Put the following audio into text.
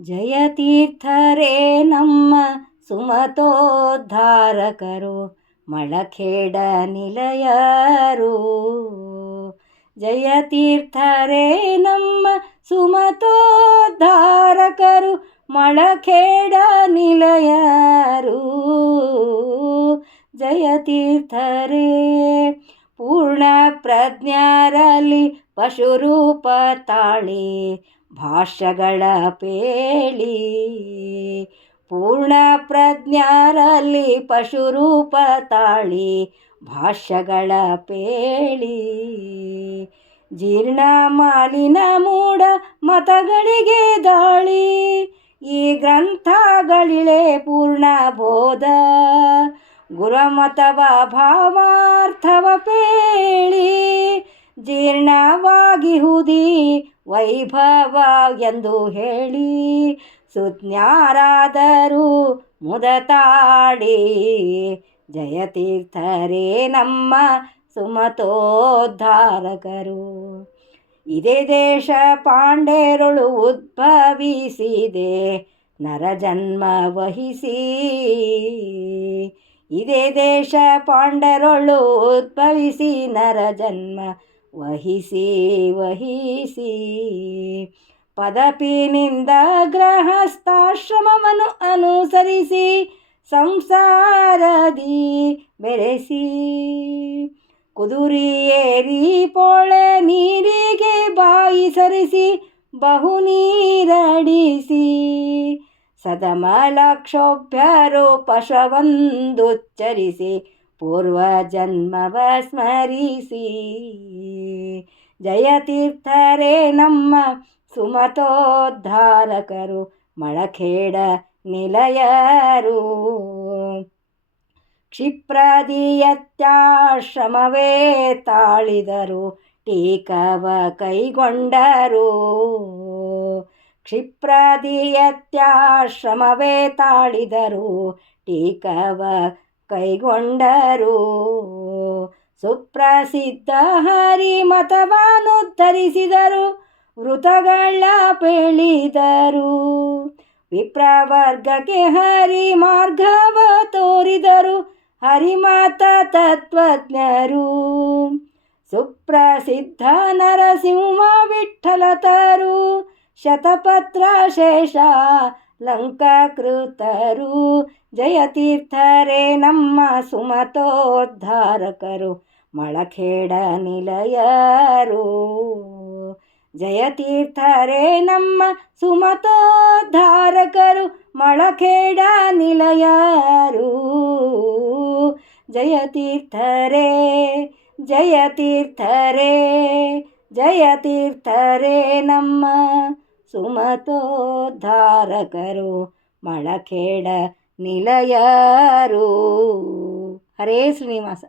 ಜಯತೀರ್ಥರೇ ನಮ್ಮ ಸುಮತೋದ್ಧಾರಕರು, ಮಳಖೇಡ ನಿಲಯರು. ಜಯತೀರ್ಥರೇ ನಮ್ಮ ಸುಮತೋದ್ಧಾರಕರು, ಮಳಖೇಡ ನಿಲಯರು. ಜಯತೀರ್ಥರೇ ಪೂರ್ಣ ಪ್ರಜ್ಞರಲ್ಲಿ ಪಶುರೂಪ ತಾಳಿ ಭಾಷ್ಯಗಳ ಪೇಳಿ. ಪೂರ್ಣ ಪ್ರಜ್ಞರಲ್ಲಿ ಪಶುರೂಪ ತಾಳಿ ಭಾಷ್ಯಗಳ ಪೇಳಿ. ಜೀರ್ಣ ಮಾಲಿನ ಮೂಢ ಮತಗಳಿಗೆ ದಾಳಿ, ಈ ಗ್ರಂಥಗಳಿಳೆ ಪೂರ್ಣ ಬೋಧ. ಗುರುಮತವ ಭಾವಾರ್ಥವ ಪೇಳಿ, ಜೀರ್ಣವಾಗಿಹುದಿ ವೈಭವ ಎಂದು ಹೇಳಿ. ಸುಜ್ಞಾರಾದರೂ ಮುದತಾಡಿ, ಜಯತೀರ್ಥರೇ ನಮ್ಮ ಸುಮತೋದ್ಧಾರಕರು. ಇದೇ ದೇಶ ಪಾಂಡೇರುಳು ಉದ್ಭವಿಸಿದೆ ನರಜನ್ಮ ವಹಿಸಿ. ಇದೇ ದೇಶ ಪಾಂಡರೊಳು ಉದ್ಭವಿಸಿ ನರಜನ್ಮ ವಹಿಸಿ ವಹಿಸಿ. ಪದಪಿನಿಂದ ಗೃಹಸ್ಥಾಶ್ರಮವನ್ನು ಅನುಸರಿಸಿ ಸಂಸಾರದಿ ಬೆರೆಸಿ. ಕುದುರೆಯೇರಿ ಪೊಳೆ ನೀರಿಗೆ ಬಾಯಿ ಸರಿಸಿ ಬಹು ನೀರಡಿಸಿ. ಸದಮಲಕ್ಷೋಭ್ಯರು ಪಶವಂದುಚ್ಚರಿಸಿ ಪೂರ್ವ ಜನ್ಮವ ಸ್ಮರಿಸಿ. ಜಯತೀರ್ಥರೇ ನಮ್ಮ ಸುಮತೋದ್ಧಾರಕರು, ಮಳಖೇಡ ನಿಲಯರು. ಕ್ಷಿಪ್ರದಿಯತ್ಯಾಶ್ರಮವೇ ತಾಳಿದರು, ಟೀಕವ ಕೈಗೊಂಡರು. ಕ್ಷಿಪ್ರದಿಯತ್ಯಾಶ್ರಮವೇ ತಾಳಿದರು, ಟೀಕವ ಕೈಗೊಂಡರು. ಸುಪ್ರಸಿದ್ಧ ಹರಿಮತವನ್ನುದ್ಧರಿಸಿದರು, ವೃತಗಳ ಪೇಳಿದರು. ವಿಪ್ರವರ್ಗಕ್ಕೆ ಹರಿ ಮಾರ್ಗವ ತೋರಿದರು, ಹರಿಮತ ತತ್ವಜ್ಞರು. ಸುಪ್ರಸಿದ್ಧ ನರಸಿಂಹ ವಿಠ್ಠಲತರು, ಶತಪತ್ರ ಶೇಷ ಲಂಕಾಕೃತರು. ಜಯತೀರ್ಥರೇ ನಮ್ಮ ಸುಮತೋದ್ಧಾರಕರು, ಮಳಖೇಡ ನಿಲಯರು. ಜಯತೀರ್ಥರೇ ನಮ್ಮ ಸುಮತೋದ್ಧಾರಕರು, ಮಳಖೇಡ ನಿಲಯರು. ಜಯತೀರ್ಥರೇ ಜಯತೀರ್ಥರೇ ಜಯತೀರ್ಥರೇ ನಮ್ಮ ಸುಮತೋದ್ಧಾರಕರು, ಮಳಖೇಡ ನಿಲಯರು. ಹರೇ ಶ್ರೀನಿವಾಸ.